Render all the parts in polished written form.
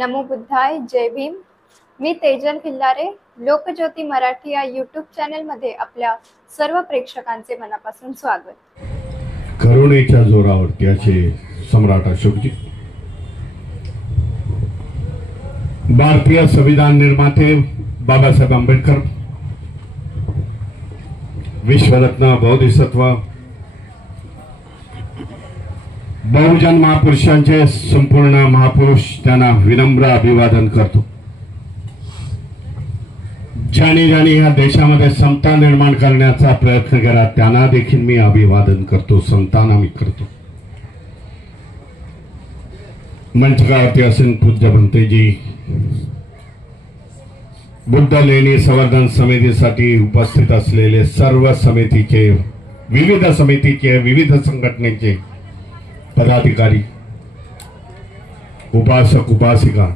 नमो बुद्धाय, जय भीम। मी तेजल खिल्लारे, लोकज्योती मराठी या यूट्यूब चॅनलमध्ये आपल्या सर्व प्रेक्षकांचे मनापासून स्वागत। करुणेच्या जोरावरती असे सम्राट अशोकजी, भारतीय संविधान निर्माते बाबासाहेब आंबेडकर, विश्वरत्न बोधिसत्व, बहुजन महापुरुषांचे संपूर्ण महापुरुष, त्यांना विनम्र अभिवादन करतो। ज्यांनी ज्यांनी या देशामध्ये समता निर्माण करण्याचा प्रयत्न केला त्यांना देखील मी अभिवादन करतो, समताना मी करतो। मंचकावरती असेल पूज्य भंतेजी, बुद्ध लेणी संवर्धन समितीसाठी उपस्थित असलेले सर्व समितीचे, विविध संघटनेचे पदाधिकारी, उपासक उपासिका,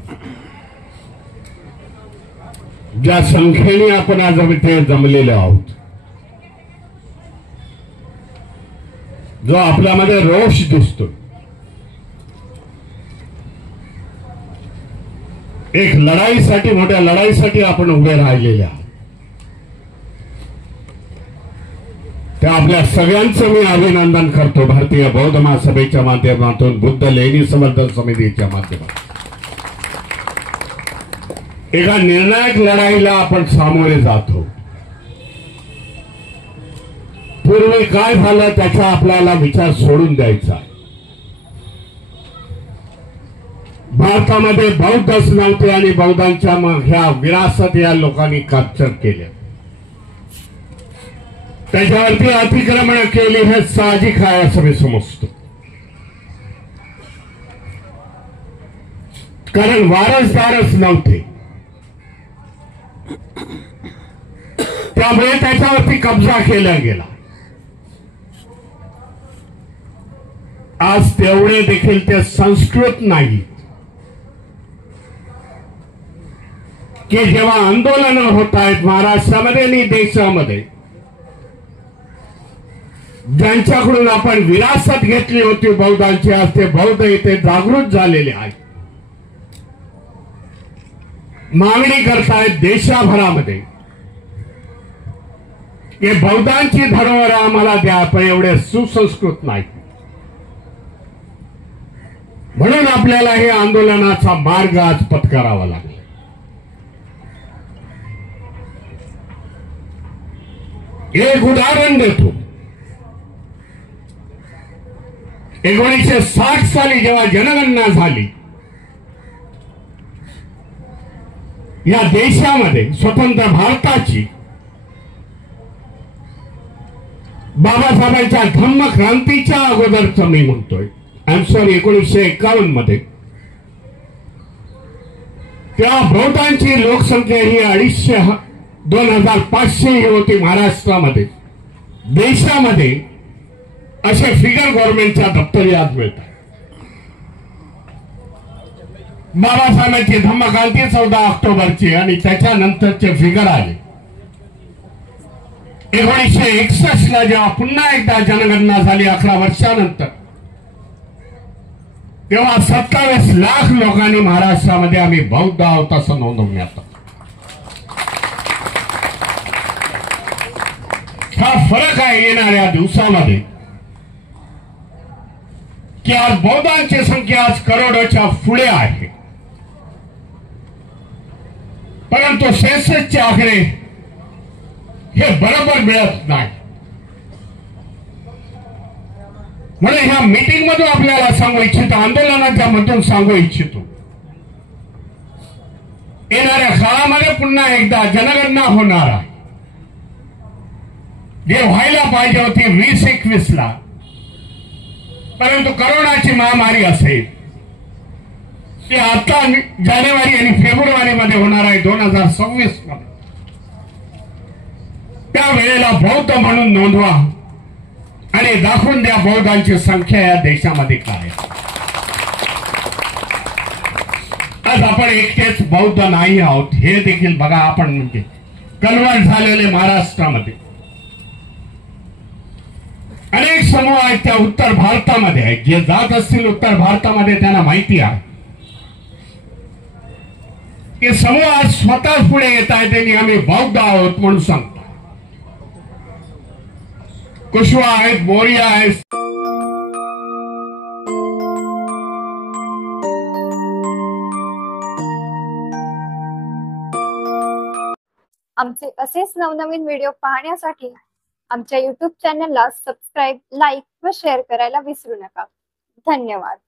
ज्या संख्येने आपण आज इथे जमलेलो आहोत, जो आपल्यामध्ये रोष दिसतो, एक लढाईसाठी, मोठ्या लढाईसाठी आपण उभे राहिलेले आहोत, त्या आपल्या सगळ्यांचं मी अभिनंदन करतो। भारतीय बौद्ध महासभेच्या माध्यमातून, बुद्ध लेणी संवर्धन समितीच्या माध्यमातून एका निर्णायक लढाईला आपण सामोरे जातो। पूर्वी काय झालं त्याचा आपल्याला विचार सोडून द्यायचा। भारतामध्ये बौद्धच नव्हते आणि बौद्धांच्या ह्या विरासत या लोकांनी कॅप्चर केल्या, त्याच्यावरती अतिक्रमण केली, हे साहजिक आहे असं मी समजतो। कारण वारसदारच नव्हते, त्यामुळे त्याच्यावरती कब्जा केला गेला। आज तेवढे देखील ते संस्कृत नाही की जेव्हा आंदोलन होत आहेत महाराष्ट्रामध्ये आणि देशामध्ये, ज्यांच्याकडून आपण विरासत घेतली होती बौद्धांची, आज ते बौद्ध इथे जागृत झालेले आहेत, मागणी करतायत देशाभरामध्ये की बौद्धांची धरोहर आम्हाला द्या, पण एवढे सुसंस्कृत नाही। म्हणून आपल्याला हे आंदोलनाचा मार्ग आज पत्करावा लागला। एक उदाहरण देतो। 1960 साली जेव्हा जनगणना झाली, या देशामध्ये स्वतंत्र भारताची, बाबासाहेबांच्या धम्म क्रांतीच्या अगोदरचं मी म्हणतोय, 1951 मध्ये, त्या बौद्धांची लोकसंख्या ही 2500 ही होती महाराष्ट्रामध्ये। देशामध्ये असे फिगर गव्हर्नमेंटच्या दप्तरी आज मिळतात। बाबासाहेबांची धम्मक्रांती 14 ऑक्टोबरची आणि त्याच्यानंतरचे फिगर आले 1961 ला, जेव्हा पुन्हा एकदा जनगणना झाली 11 वर्षानंतर, तेव्हा 27 लाख लोकांनी महाराष्ट्रामध्ये आम्ही बौद्ध आहोत असं नोंदवण्यात आलं। हा फरक आहे येणाऱ्या दिवसामध्ये की आज बौद्धांची संख्या आज करोडोच्या पुढे आहे, परंतु सेन्ससचे आकडे हे बरोबर मिळत नाही। म्हणून ह्या मीटिंग मधून आपल्याला सांगू इच्छितो, आंदोलनाच्या मधून सांगू इच्छितो, येणाऱ्या काळामध्ये पुन्हा एकदा जनगणना होणार आहे, जे व्हायला पाहिजे होती 2021 ला, परंतु करोनाची महामारी असेल ती आता जानेवारी आणि फेब्रुवारी मध्ये होणार आहे 2026 मध्ये। त्यावेळेला बौद्ध म्हणून नोंदवा आणि दाखवून द्या बौद्धांची संख्या या देशामध्ये काय। आज आपण एकटेच बौद्ध नाही आहोत हे देखील बघा। आपण म्हणजे कन्वर्ट झालेले महाराष्ट्रामध्ये अनेक समूह आहेत, त्या उत्तर भारतामध्ये आहेत, जे जात असतील उत्तर भारतामध्ये त्यांना माहिती आहे की समूह आज स्वतः पुढे येत आहे त्यांनी आम्ही बौद्ध आहोत म्हणून सांगतो. कुशवा आहेत, मोरिया आहेत. आमचे असेच नवनवीन व्हिडिओ पाहण्यासाठी आमच्या YouTube चॅनलला सबस्क्राईब, लाईक व शेअर करायला विसरू नका. धन्यवाद.